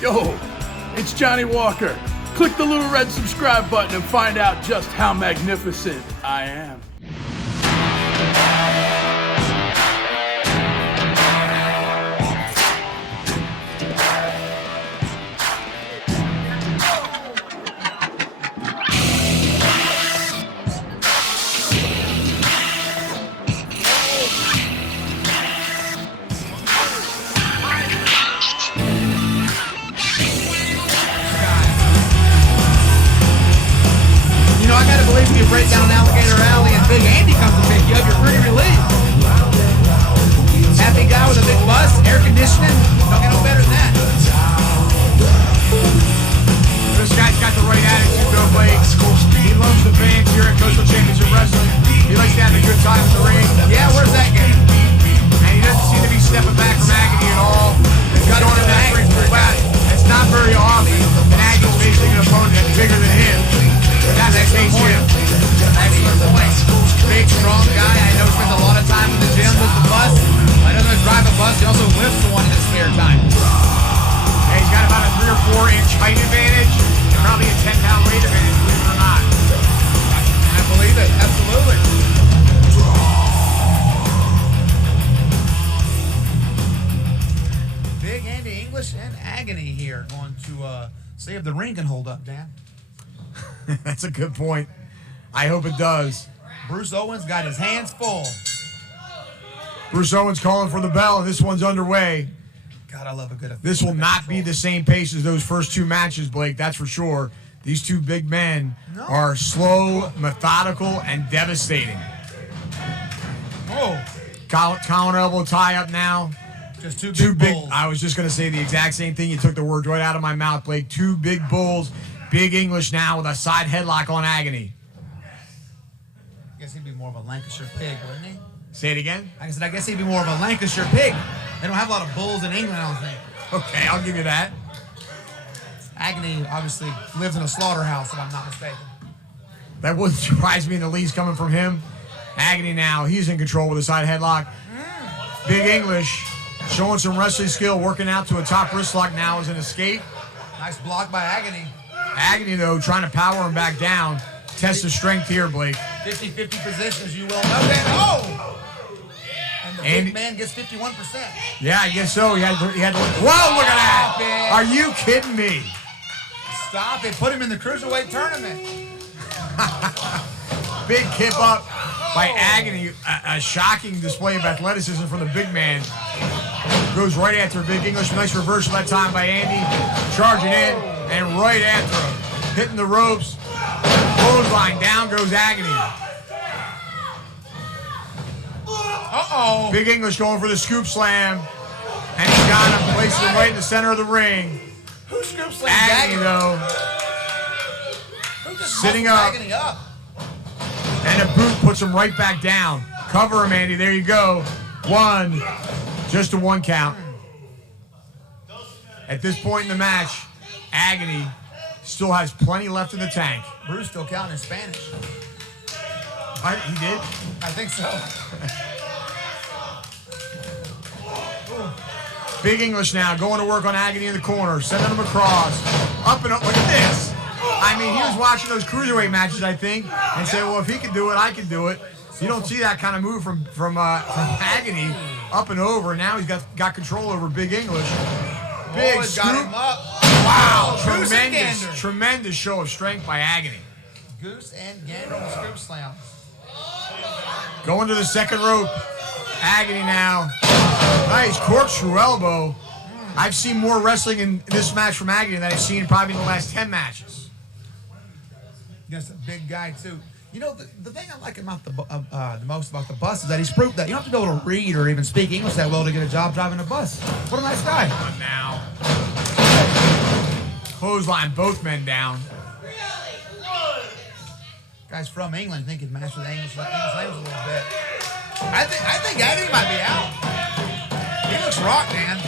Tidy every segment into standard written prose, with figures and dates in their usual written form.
Yo, it's Johnny Walker. Click the little red subscribe button and find out just how magnificent I am. You break down Alligator Alley and Big Andy comes to pick you up, you're pretty relieved. Happy guy with a big bus, air conditioning, don't get no better than that. This guy's got the right attitude though, Blake. He loves the fans here at Coastal Championship Wrestling. He likes to have a good time in the ring. Yeah, where's that game? And he doesn't seem to be stepping back from Agony at all. He's got on in that ring pretty fast. It's not very often that Agony's facing an opponent that's bigger than him. But that's excellent point. Excellent point. Big, strong guy. I know spends a lot of time in the gym with the bus. I know he's drive a bus. He also lifts one in his spare time. Hey, he's got about a 3 or 4 inch height advantage. And probably a 10-pound weight advantage, believe it or not. I believe it. Absolutely. Big Andy English and Agony here. Going to see if the ring can hold up, Dan. That's a good point. I hope it does. Bruce Owens got his hands full. Bruce Owens calling for the bell, and this one's underway. God, I love a good. This will not be the same pace as those first 2 matches, Blake. That's for sure. These 2 big men are slow, methodical, and devastating. Oh. Collar elbow tie up now. Just two big bulls. I was just going to say the exact same thing. You took the word right out of my mouth, Blake. 2 big bulls. Big English now with a side headlock on Agony. I guess he'd be more of a Lancashire pig, wouldn't he? Say it again? I guess he'd be more of a Lancashire pig. They don't have a lot of bulls in England, I don't think. Okay, I'll give you that. Agony obviously lives in a slaughterhouse, if I'm not mistaken. That wouldn't surprise me in the least coming from him. Agony now, he's in control with a side headlock. Big English showing some wrestling skill, working out to a top wrist lock now as an escape. Nice block by Agony. Agony, though, trying to power him back down. Test of strength here, Blake. 50-50 position, as you well know. Oh! And the big man gets 51%. Yeah, I guess so. He had to. Whoa, look at that! Are you kidding me? Stop it. Put him in the Cruiserweight tournament. Big kip up by Agony. A shocking display of athleticism from the big man. Goes right after Big English. Nice reversal that time by Andy. Charging in and right after him. Hitting the ropes. Clothesline. Down goes Agony. Uh-oh. Big English going for the scoop slam. And he's got him. Places him right in the center of the ring. Who scoop slams Agony, though. Who just sitting up. Agony up? And a boot puts him right back down. Cover him, Andy. There you go. 1. Just a 1 count. At this point in the match, Agony still has plenty left in the tank. Bruce still counting in Spanish. He did? I think so. Big English now going to work on Agony in the corner, sending him across. Up and up. Look at this. I mean, he was watching those cruiserweight matches, I think, and said, well, if he can do it, I can do it. You don't see that kind of move from Agony up and over. Now he's got control over Big English. Big scoop. Got him up. Wow, tremendous show of strength by Agony. Goose and gander on the scoop slam. Going to the second rope. Agony now. Nice corkscrew elbow. I've seen more wrestling in this match from Agony than I've seen probably in the last 10 matches. Against a big guy, too. You know, the thing I like about the most about the bus is that he's proved that you don't have to be able to read or even speak English that well to get a job driving a bus. What a nice guy. Come on now. Clothesline, both men down. Guy's from England. I think he'd match with English names a little bit. I think Agony might be out. He looks rock, man.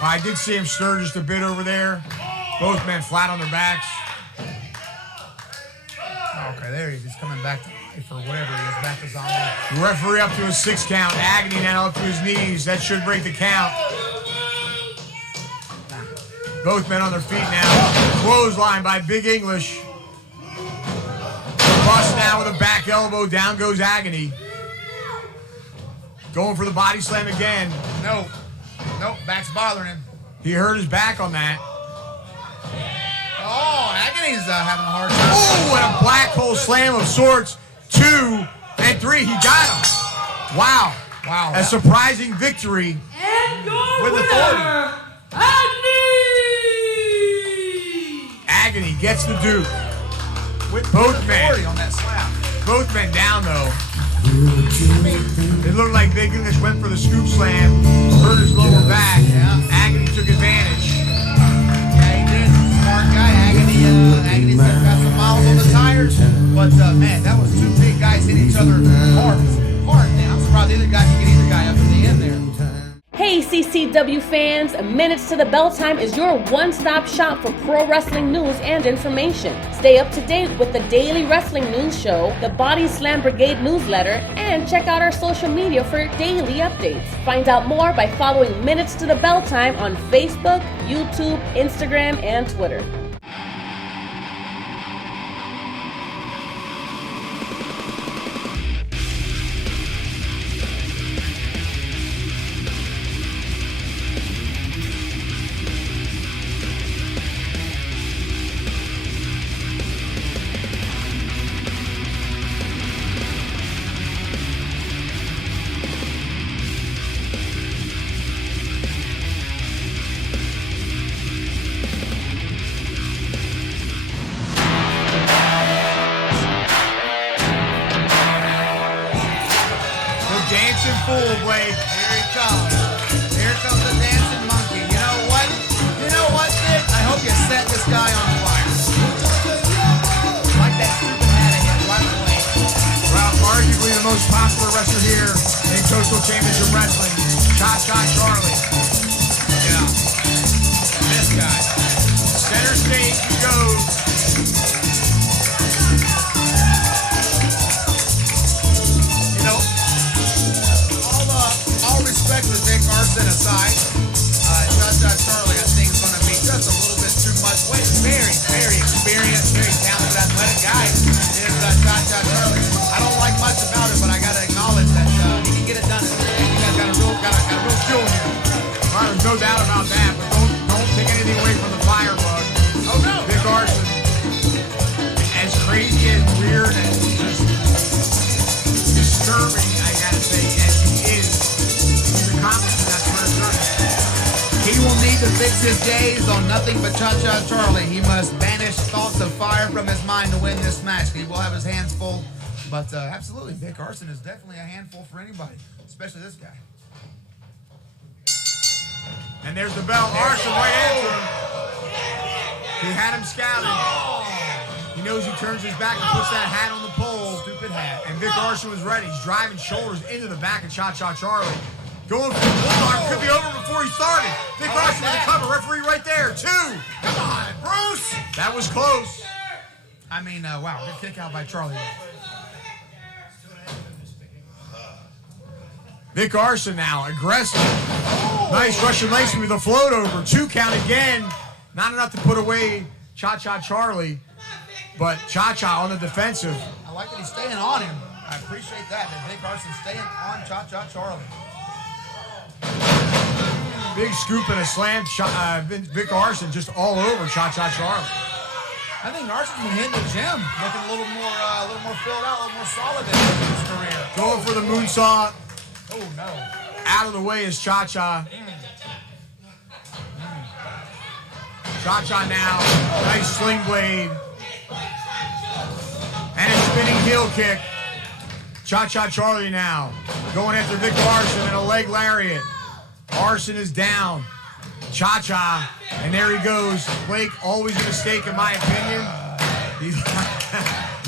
I did see him stir just a bit over there. Both men flat on their backs. Okay, there he is. He's coming back to life or whatever he is. Back to zombie. The referee up to a 6 count. Agony now up to his knees. That should break the count. Both men on their feet now. Clothesline by Big English. Bust now with a back elbow. Down goes Agony. Going for the body slam again. Nope, back's bothering him. He hurt his back on that. Oh, Agony's having a hard time. Oh, and a black hole slam of sorts. 2 and 3. He got him. Wow. A surprising victory. And your with winner, Agony! Agony gets the Duke. With both men. On that slap. Both men down though. It looked like Big English went for the scoop slam, hurt his lower back. Yeah. Agony took advantage. Yeah, he did. Smart guy. Agony's got some miles on the tires. But man, that was 2 big guys hitting each other hard. Man, I'm surprised either guy can get either guy up in the end there. Hey CCW fans, Minutes to the Bell Time is your one-stop shop for pro wrestling news and information. Stay up to date with the daily wrestling news show, the Body Slam Brigade newsletter, and check out our social media for daily updates. Find out more by following Minutes to the Bell Time on Facebook, YouTube, Instagram, and Twitter. Fool, Blake. Here he comes. Here comes the dancing monkey. You know what? Vic? I hope you set this guy on fire. Like that stupid hat of his right away. Well, arguably the most popular wrestler here in Coastal Championship Wrestling, Cha-Cha Charlie. Yeah. This guy. Center stage he goes. You know, all respect for Vic Arson aside, Cha-Cha Charlie, I think, is going to be just a little bit too much. Very, very experienced, very talented, athletic guy is Cha-Cha Charlie. I don't like much about it, but I got to acknowledge that he can get it done. You guys got a real skill here. Well, there's no doubt about that, but don't take anything away from the firebug. Oh, no. Vic Arson, as crazy and weird and just disturbing, I gotta say, as he is, he's accomplishing that for certain. He will need to fix his gaze on nothing but Cha-Cha Charlie. He must banish thoughts of fire from his mind to win this match. He will have his hands full. But absolutely, Vic Arson is definitely a handful for anybody, especially this guy. And there's the bell. Arson right after him. He had him scouted. He knows he turns his back and puts that hat on the pole. Stupid hat. And Vic Arson was ready. He's driving shoulders into the back of Cha-Cha Charlie. Going for the bulldog. Could be over before he started. Vic Arson with the cover. Referee right there. 2. Come on, Bruce. That was close. I mean, wow, good kick out by Charlie. Vic Arson now, aggressive. Nice Russian lace with a float over. 2 count again. Not enough to put away Cha-Cha Charlie. But Cha-Cha on the defensive. I like that he's staying on him. I appreciate that Vic Arson's staying on Cha-Cha Charlie. Big scoop and a slam. Vic Arson just all over Cha-Cha Charlie. I think Arson's been hitting the gym, looking a little more filled out, a little more solid than in his career. Going for the moonsault. Oh, no. Out of the way is Cha-Cha. Cha-Cha now. Nice sling blade. And a spinning heel kick. Cha-Cha Charlie now. Going after Vic Arson and a leg lariat. Arson is down. Cha-Cha. And there he goes. Blake, always a mistake in my opinion. He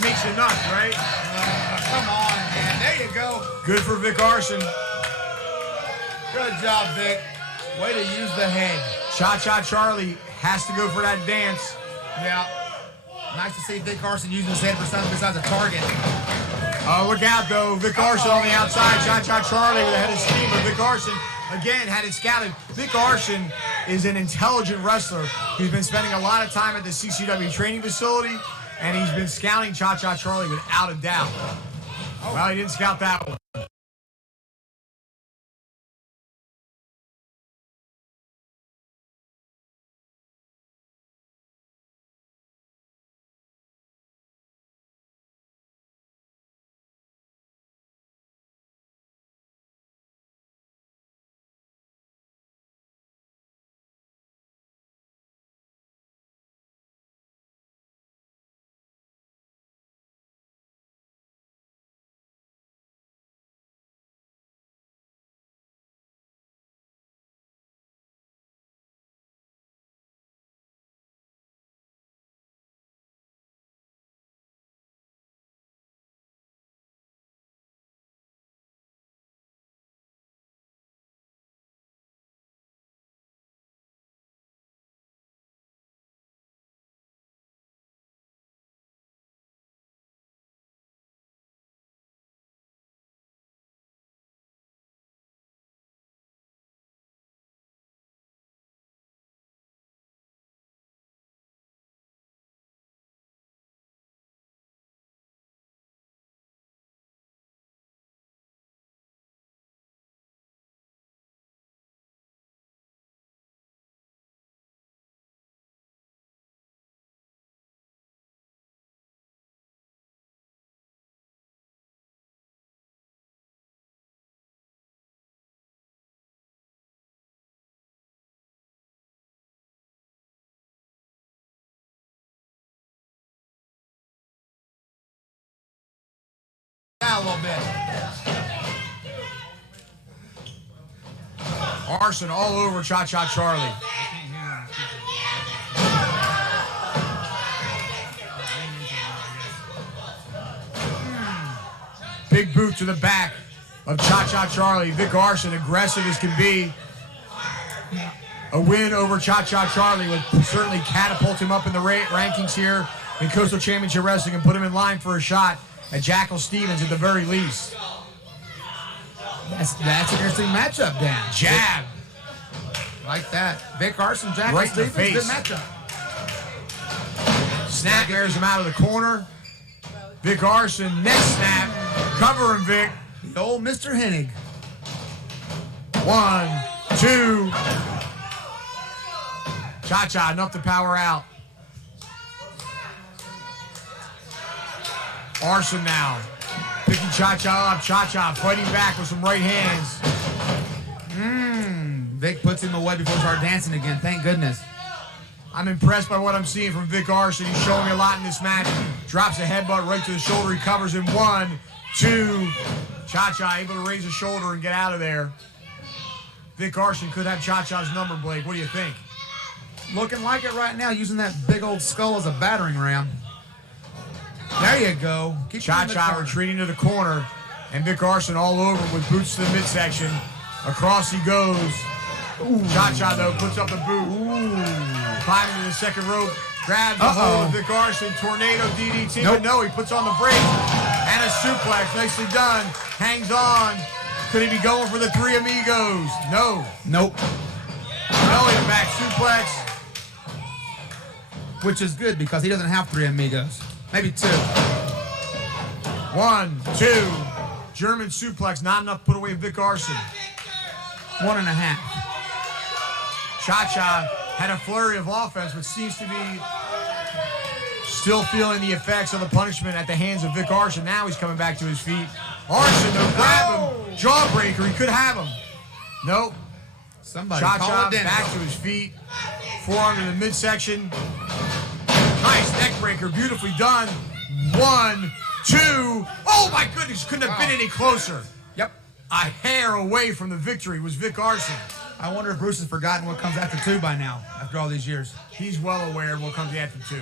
makes it nuts, right? Come on, man. There you go. Good for Vic Arson. Good job, Vic. Way to use the head. Cha-Cha Charlie has to go for that dance. Yeah. Nice to see Vic Arson using his head for something besides a target. Look out, though. Vic Arson on the outside. Cha-Cha Charlie with a head of steam. But Vic Arson again, had it scouted. Vic Arson is an intelligent wrestler. He's been spending a lot of time at the CCW training facility, and he's been scouting Cha-Cha Charlie without a doubt. Well, he didn't scout that one. A little bit. Arson all over Cha-Cha Charlie. Big boot to the back of Cha-Cha Charlie. Vic Arson, aggressive as can be. A win over Cha-Cha Charlie would certainly catapult him up in the rankings here in Coastal Championship Wrestling and put him in line for a shot at Jackal Stevens at the very least. That's an interesting matchup, Dan. Jab. Like that. Vic Arson, Jackal Right in the Stevens, good face. matchup. Snap airs him out of the corner. Vic Arson, next snap. Cover him, Vic. The old Mr. Hennig. 1, 2. Cha-Cha, enough to power out. Arson now. Picking Cha-Cha up. Cha-Cha fighting back with some right hands. Vic puts him away before he starts dancing again. Thank goodness. I'm impressed by what I'm seeing from Vic Arson. He's showing me a lot in this match. Drops a headbutt right to the shoulder. He covers him. 1, 2. Cha-Cha able to raise his shoulder and get out of there. Vic Arson could have Cha-Cha's number, Blake. What do you think? Looking like it right now, using that big old skull as a battering ram. There you go. Keep Cha-Cha retreating to the corner, and Vic Arson all over with boots to the midsection. Across he goes. Cha-Cha, though, puts up the boot. Climbing to the second rope. Grabs the hold of Vic Arson. Tornado DDT. Nope. But no, he puts on the brake. And a suplex. Nicely done. Hangs on. Could he be going for the Three Amigos? No. Nope. Belly to back suplex. Which is good because he doesn't have 3 amigos. Maybe 2. 1, 2. German suplex. Not enough to put away Vic Arson. 1.5. Cha-Cha had a flurry of offense, but seems to be still feeling the effects of the punishment at the hands of Vic Arson. Now he's coming back to his feet. Arson, though, grab him. Jawbreaker, he could have him. Nope. Somebody call Cha-Cha it in. back to his feet. Forearm to the midsection. Nice neck breaker, beautifully done. 1, 2. Oh my goodness, couldn't have been any closer. Yep. A hair away from the victory was Vic Arson. I wonder if Bruce has forgotten what comes after 2 by now, after all these years. He's well aware of what comes after 2.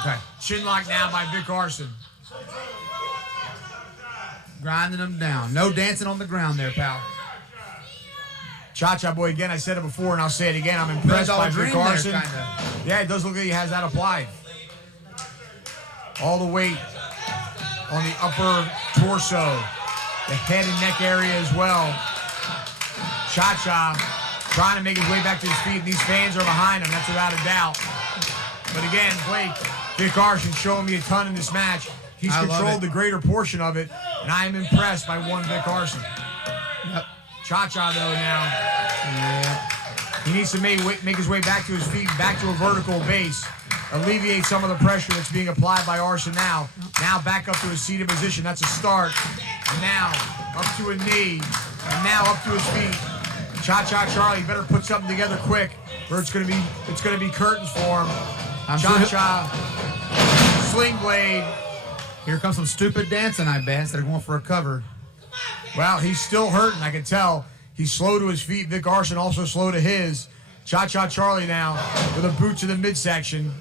Okay. Chin lock now by Vic Arson. Grinding them down. No dancing on the ground there, pal. Cha-Cha boy, again, I said it before and I'll say it again. I'm impressed by Vic Arson. Yeah, it does look like he has that applied. All the weight on the upper torso, the head and neck area as well. Cha-Cha trying to make his way back to his feet, and these fans are behind him, that's without a doubt. But again, Blake, Vic Arson showing me a ton in this match. He's controlled the greater portion of it, and I am impressed by one Vic Arson. Yep. Cha-Cha, though, now. He needs to make his way back to his feet, back to a vertical base, alleviate some of the pressure that's being applied by Arson now. Now back up to a seated position. That's a start. And now up to a knee. And now up to his feet. Cha-Cha Charlie better put something together quick, or it's gonna be curtains for him. Cha-Cha, sling blade. Here comes some stupid dancing, I bet, instead of going for a cover. Well, he's still hurting, I can tell. He's slow to his feet. Vic Arson also slow to his. Cha-Cha Charlie now with a boot to the midsection.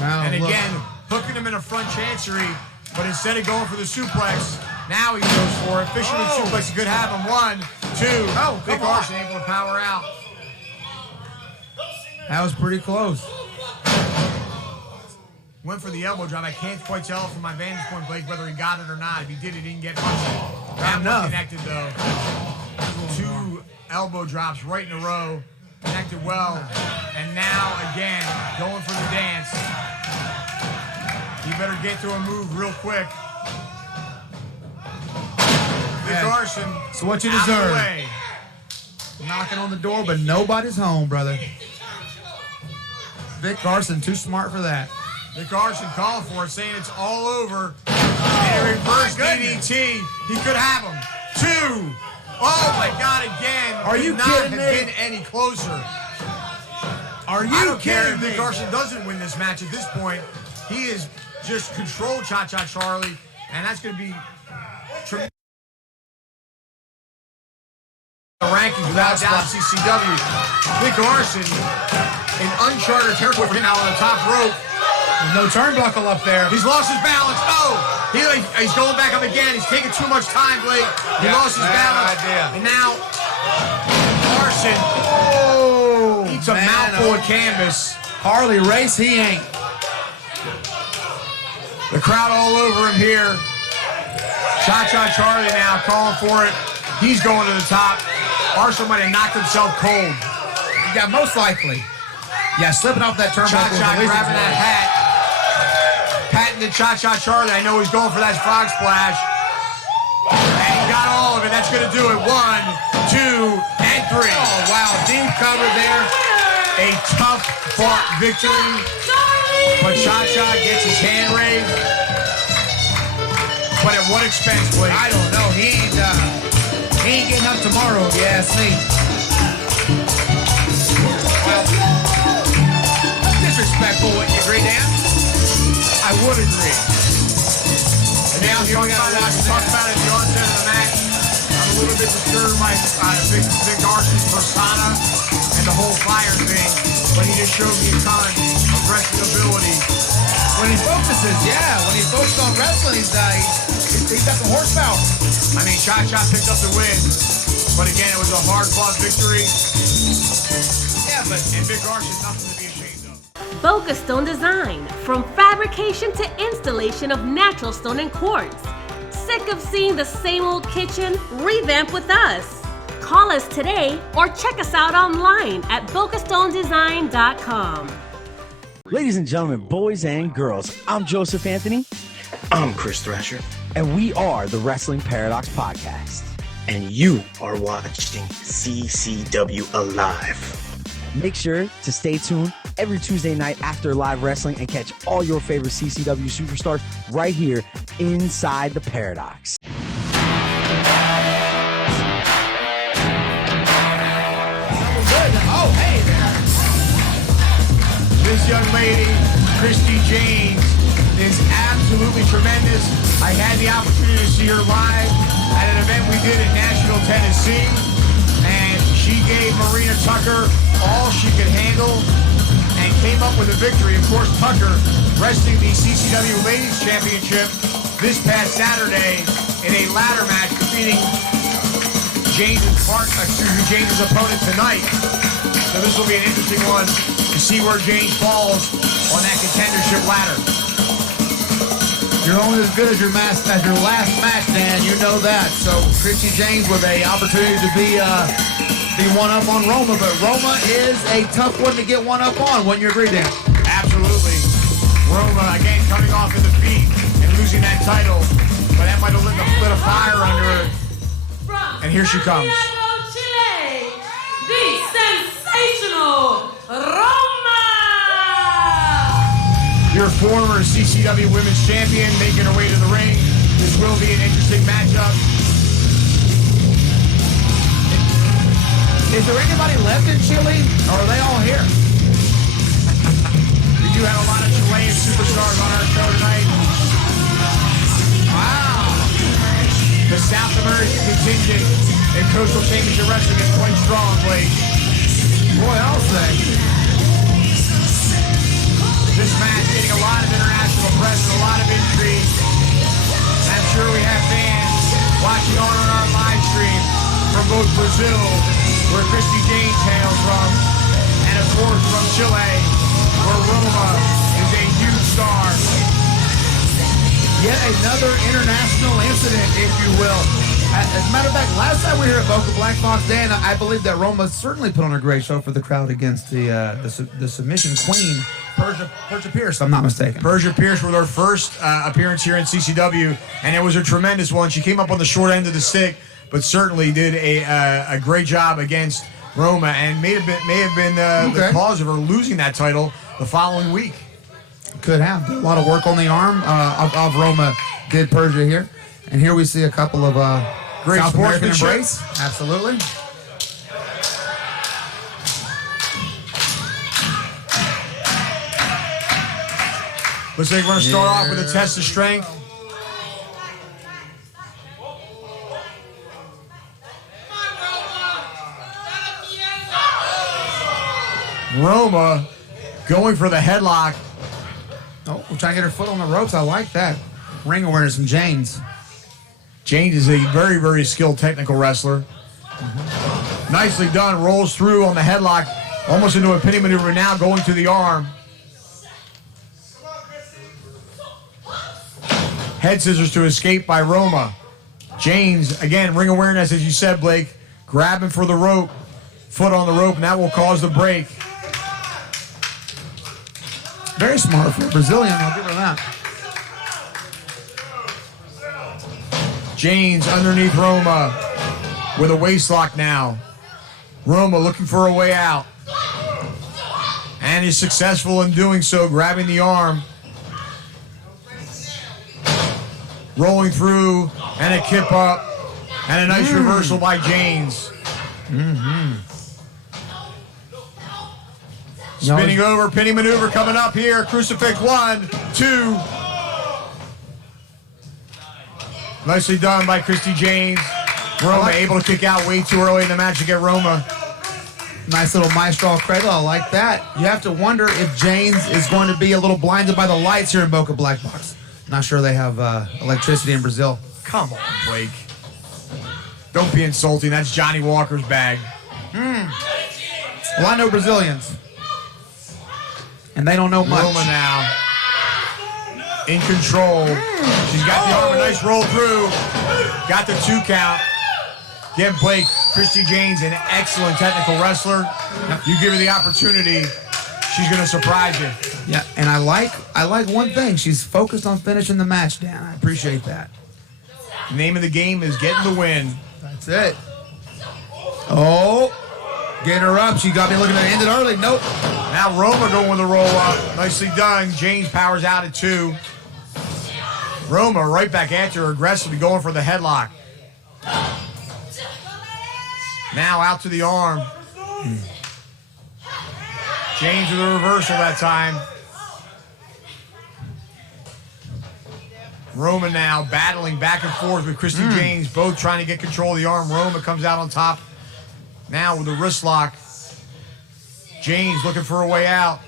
And again, hooking him in a front chancery, but instead of going for the suplex, now he goes for it. Fisherman suplex, he could have him. 1, 2. Vic Arson able to power out. That was pretty close. Went for the elbow drop. I can't quite tell from my vantage point, Blake, whether he got it or not. If he did, he didn't get much. That one connected, though. 2 elbow drops right in a row. Connected well. And now, again, going for the dance. He better get to a move real quick. Vic Arson. So what you out of the deserve. way. Knocking on the door, but nobody's home, brother. Vic Arson, too smart for that. Vic Arson calling for it, saying it's all over. And a reverse DDT. He could have him. 2. Oh my God! Again. Are you not kidding have me? been any closer. Are you I don't care if kidding Vic me? Arson doesn't win this match at this point. He is just controlled Cha-Cha Charlie, and that's going to be tremendous. The rankings without doubt. CCW. Vic Arson in uncharted territory for him out on the top rope. No turnbuckle up there. He's lost his balance. Oh! He's going back up again. He's taking too much time, Blake. He lost his balance. And now, Arson eats a mouthful of canvas. Harley Race, he ain't. The crowd all over him here. Cha-Cha Charlie now calling for it. He's going to the top. Arson might have knocked himself cold. Yeah, most likely. Yeah, slipping off that turnbuckle. Cha-Cha grabbing that hat. Patting the Cha-Cha Charlie. I know he's going for that frog splash. And he got all of it. That's going to do it. 1, 2, and 3. Oh, wow. Deep cover there. A tough fought victory. But Cha-Cha gets his hand raised. But at what expense, Blake? I don't know. He ain't getting up tomorrow, if you ask me. Well, disrespectful, wouldn't you agree, Dan? I would agree. And now the only thing I can talk about at the onset of the match, I'm a little bit disturbed by Vic Arson's persona and the whole fire thing, but he just showed me a ton of wrestling ability. When he focuses, yeah. When he focuses on wrestling, he's got some horsepower. I mean, Cha-Cha picked up the win, but again, it was a hard-fought victory. Yeah, but And Vic Arson's nothing to be ashamed of. Boca Stone Design, from fabrication to installation of natural stone and quartz. Sick of seeing the same old kitchen? Revamp with us. Call us today or check us out online at bocastonedesign.com. Ladies and gentlemen, boys and girls, I'm Joseph Anthony. I'm Chris Thrasher. And we are the Wrestling Paradox Podcast. And you are watching CCW Alive. Make sure to stay tuned every Tuesday night after live wrestling and catch all your favorite CCW superstars right here inside the Paradox. oh, hey there. This young lady, Christi Jaynes, is absolutely tremendous. I had the opportunity to see her live at an event we did in Nashville, Tennessee, and she gave Marina Tucker all she could handle and came up with a victory. Of course, Tucker wrestling the CCW Ladies Championship this past Saturday in a ladder match, defeating Jaynes' opponent tonight. So this will be an interesting one to see where Jaynes falls on that contendership ladder. You're only as good as your last match, Dan. You know that. So Christi Jaynes with a opportunity to be one up on Roma, but Roma is a tough one to get one up on. Wouldn't you agree, Dan? Absolutely. Roma again coming off of defeat and losing that title, but that might have lit a fire under her. And here she comes. Chile, the sensational Roma! Your former CCW Women's Champion making her way to the ring. This will be an interesting matchup. Is there anybody left in Chile, or are they all here? We do have a lot of Chilean superstars on our show tonight. Wow. The South American contingent in Coastal Championship Wrestling is quite strong, Blake. Boy, I'll say. This match getting a lot of international press and a lot of intrigue. I'm sure we have fans watching on our live stream from both Brazil, where Christi Jaynes hails from, and of course from Chile, where Roma is a huge star. Yet another international incident, if you will. As a matter of fact, last time we were here at Boca Black Box, Dan, I believe that Roma certainly put on a great show for the crowd against the submission queen, Persia Pierce, if I'm not mistaken. Persia Pierce with her first appearance here in CCW, and it was a tremendous one. She came up on the short end of the stick, but certainly did a great job against Roma, and may have been the cause of her losing that title the following week. Could have. Did a lot of work on the arm of Roma, did Persia here. And here we see a couple of great South American sportsmanship. embrace. Absolutely. Looks like we're going to start off with a test of strength. Roma going for the headlock. Oh, we're trying to get her foot on the ropes. I like that. Ring awareness from Jaynes. Jaynes is a very, very skilled technical wrestler. Nicely done. Rolls through on the headlock, almost into a pinning maneuver now, going to the arm. Head scissors to escape by Roma. Jaynes, again, ring awareness, as you said, Blake, grabbing for the rope, foot on the rope, and that will cause the break. Very smart for a Brazilian. I'll give her that. Jaynes underneath Roma with a waistlock now. Roma looking for a way out. And is successful in doing so, grabbing the arm. Rolling through, and a kip up, and a nice reversal by Jaynes. Spinning over, pinning maneuver coming up here. Crucifix 1, 2. Nicely done by Christi Jaynes. Roma able to kick out way too early in the match to get Roma. Nice little maestro cradle. I like that. You have to wonder if Jaynes is going to be a little blinded by the lights here in Boca Black Box. Not sure they have electricity in Brazil. Come on, Blake. Don't be insulting. That's Johnny Walker's bag. Well, I know Brazilians. And they don't know much. Roma now in control. She's got the arm, a nice roll through. Got the 2 count. Again, Blake, Christi Jaynes, an excellent technical wrestler. You give her the opportunity, she's going to surprise you. Yeah, and I like one thing. She's focused on finishing the match, Dan. I appreciate that. The name of the game is getting the win. That's it. Oh, get her up. She got me looking to end it early. Nope. Now Roma going with the roll up. Nicely done. Jaynes powers out at 2. Roma right back at her, aggressively going for the headlock. Now out to the arm. Jaynes with a reversal that time. Roma now battling back and forth with Christi Jaynes, both trying to get control of the arm. Roma comes out on top now with a wrist lock. Jaynes looking for a way out.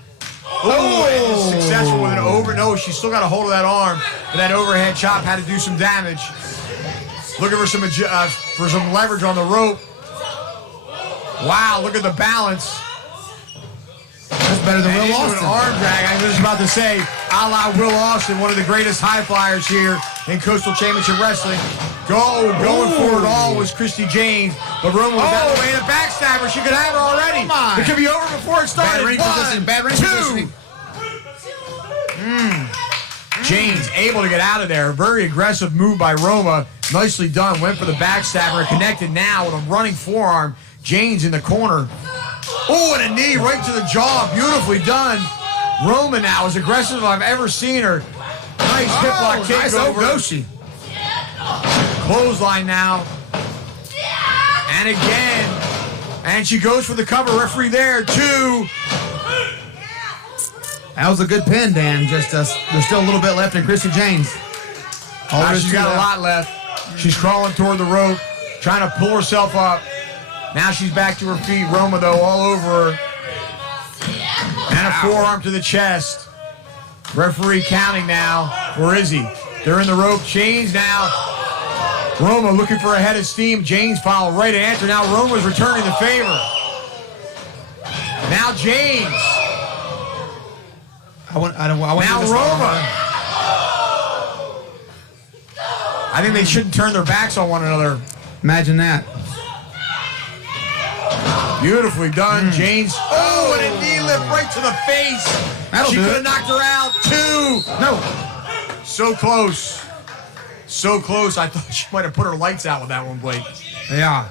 Oh, and is successful with an over. No, she's still got a hold of that arm, but that overhead chop had to do some damage. Looking for some leverage on the rope. Wow, look at the balance. This better than Will into Austin. An arm drag. I was just about to say, a la Will Austin, one of the greatest high flyers here in Coastal Championship Wrestling. Going for it all was Christi Jaynes, but Roma was out of the way and a backstabber. She could have her already. It could be over before it started. Bad ring positioning. Jaynes able to get out of there. Very aggressive move by Roma. Nicely done. Went for the backstabber. Connected now with a running forearm. Jaynes in the corner. Oh, and a knee right to the jaw. Beautifully done. Roma now, as aggressive as I've ever seen her. Nice hip lock takeover. Goshi. Clothesline now. And again. And she goes for the cover. Referee there. 2. That was a good pin, Dan. Just there's still a little bit left in Christi Jaynes. She's got a lot left. She's crawling toward the rope, trying to pull herself up. Now she's back to her feet. Roma, though, all over her. And a forearm to the chest. Referee counting now. Where is he? They're in the rope. Jaynes now. Roma looking for a head of steam. Jaynes followed right after. Now Roma's returning the favor. Now Jaynes. Now Roma. I think they shouldn't turn their backs on one another. Imagine that. Beautifully done, Jaynes. Oh, and a knee lift right to the face. She could have knocked her out. 2. No. So close. So close. I thought she might have put her lights out with that one, Blake. Yeah.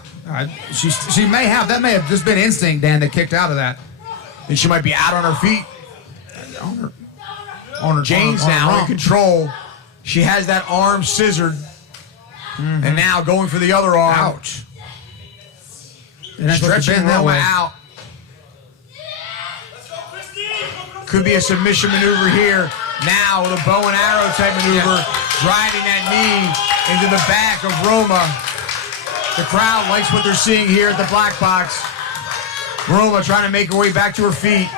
She may have. That may have just been instinct, Dan, that kicked out of that. And she might be out on her feet. Jaynes now in control. She has that arm scissored. And now going for the other arm. Ouch. And that's stretching Roma out. Could be a submission maneuver here. Now with a bow and arrow type maneuver. Driving that knee into the back of Roma. The crowd likes what they're seeing here at the Black Box. Roma trying to make her way back to her feet.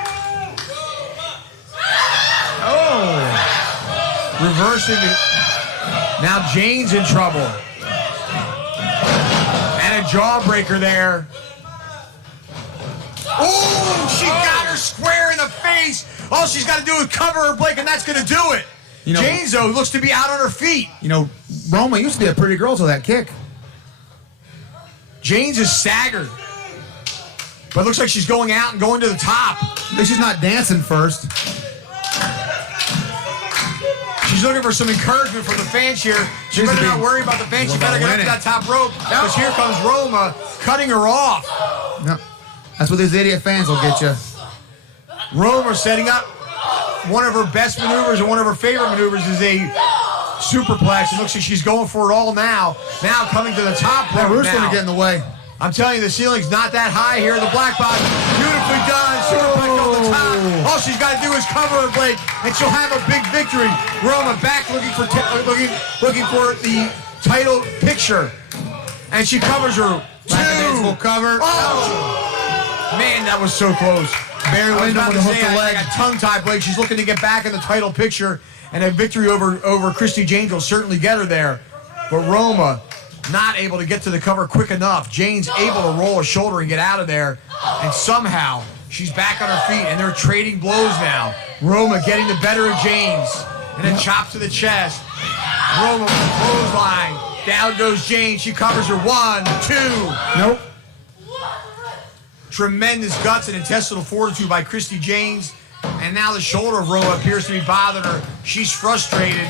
Reversing it. Now Jaynes in trouble. And a jawbreaker there. Oh, she got her square in the face. All she's got to do is cover her, Blake, and that's going to do it. Jaynes, though, looks to be out on her feet. Roma used to be a pretty girl till that kick. Jaynes is staggered. But it looks like she's going out and going to the top. At least she's not dancing first. She's looking for some encouragement from the fans here. She better not worry about the fans. She better get up to that top rope. Because here comes Roma cutting her off. No. That's what these idiot fans will get you. Roma setting up one of her best maneuvers and one of her favorite maneuvers is a superplex. It looks like she's going for it all now. Now coming to the top rope. Roof's going to get in the way. I'm telling you, the ceiling's not that high here in the Black Box. Beautifully done. Superplex on the top. All she's got to do is cover her, Blake, and she'll have a big victory. Roma back looking for the title picture, and she covers her. 2. Cover. Oh, man, that was so close. Barry Windham with a hook the leg. Like a tongue-tied, Blake. She's looking to get back in the title picture, and a victory over Christi Jaynes will certainly get her there. But Roma not able to get to the cover quick enough. Jaynes able to roll a shoulder and get out of there, and somehow she's back on her feet, and they're trading blows now. Roma getting the better of Jaynes, and a chop to the chest. Roma with a clothesline. Down goes Jaynes. She covers her. 1, 2. Nope. Tremendous guts and intestinal fortitude by Christi Jaynes. And now the shoulder of Roma appears to be bothering her. She's frustrated.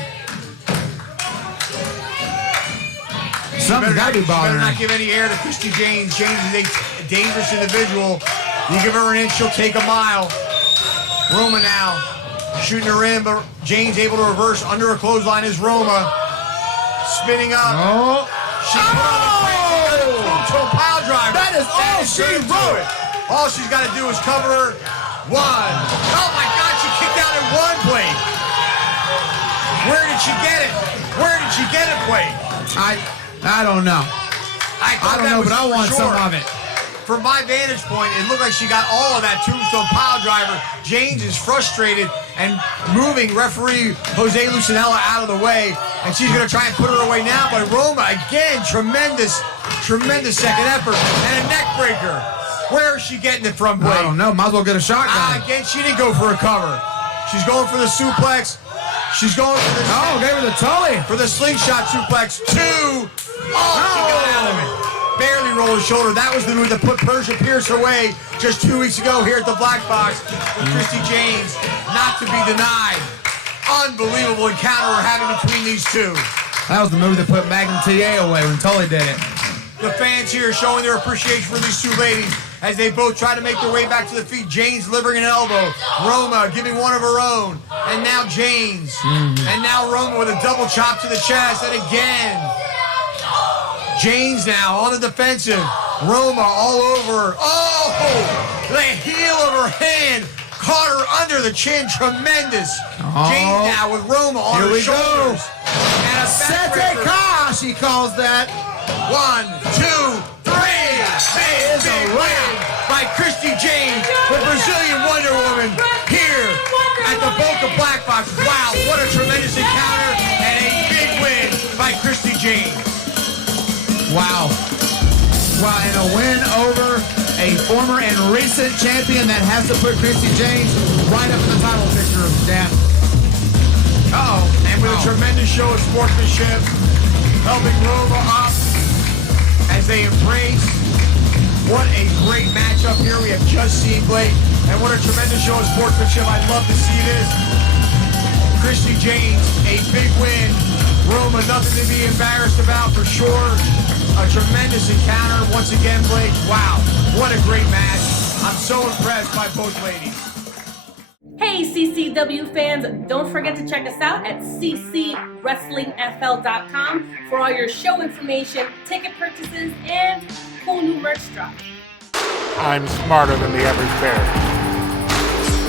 Something's got to be bothering her. Better not give any air to Christi Jaynes. Jaynes is a dangerous individual. You give her an inch, she'll take a mile. Roma now shooting her in, but Jaynes able to reverse under a clothesline is Roma. Spinning up. She put on the front to a pile driver. That is all she wrote. All she's got to do is cover her. 1. Oh my God, she kicked out at 1, Blake. Where did she get it? Where did she get it, Blake? I don't know. I don't know, but I want some of it. From my vantage point, it looked like she got all of that tombstone pile driver. Jaynes is frustrated and moving referee Jose Lucinella out of the way, and she's going to try and put her away now. But Roma, again, tremendous second effort, and a neck breaker. Where is she getting it from, Blake? I don't know. Might as well get a shotgun. Again, she didn't go for a cover. She's going for the suplex. She's going for the... Oh, gave her the Tully. For the slingshot suplex. 2. Oh, she got out of it. Barely rolled her shoulder. That was the move that put Persia Pierce away just 2 weeks ago here at the Black Box with Christi Jaynes. Not to be denied. Unbelievable encounter we're having between these two. That was the move that put Magnum TA away when Tully did it. The fans here showing their appreciation for these two ladies as they both try to make their way back to the feet. Jaynes delivering an elbow. Roma giving one of her own. And now Jaynes. And now Roma with a double chop to the chest. And again. Jaynes now on the defensive. Roma all over her. Oh! The heel of her hand caught her under the chin. Tremendous. Jaynes now with Roma on her shoulders. And a Sete Ka, she calls that. 1, 2, 3. Big win by Christi Jaynes, the Brazilian Wonder Woman, here at the Boca Black Box. Wow, what a tremendous encounter and a big win by Christi Jaynes. Wow. Wow, and a win over a former and recent champion that has to put Christi Jaynes right up in the title picture. Damn. And with a tremendous show of sportsmanship, helping Roma up as they embrace. What a great matchup here we have just seen, Blake. And what a tremendous show of sportsmanship. I'd love to see this. Christi Jaynes, a big win. Roma, nothing to be embarrassed about for sure. A tremendous encounter once again, Blake. Wow, what a great match. I'm so impressed by both ladies. Hey CCW fans, don't forget to check us out at ccwrestlingfl.com for all your show information, ticket purchases, and cool new merch drop. I'm smarter than the average bear.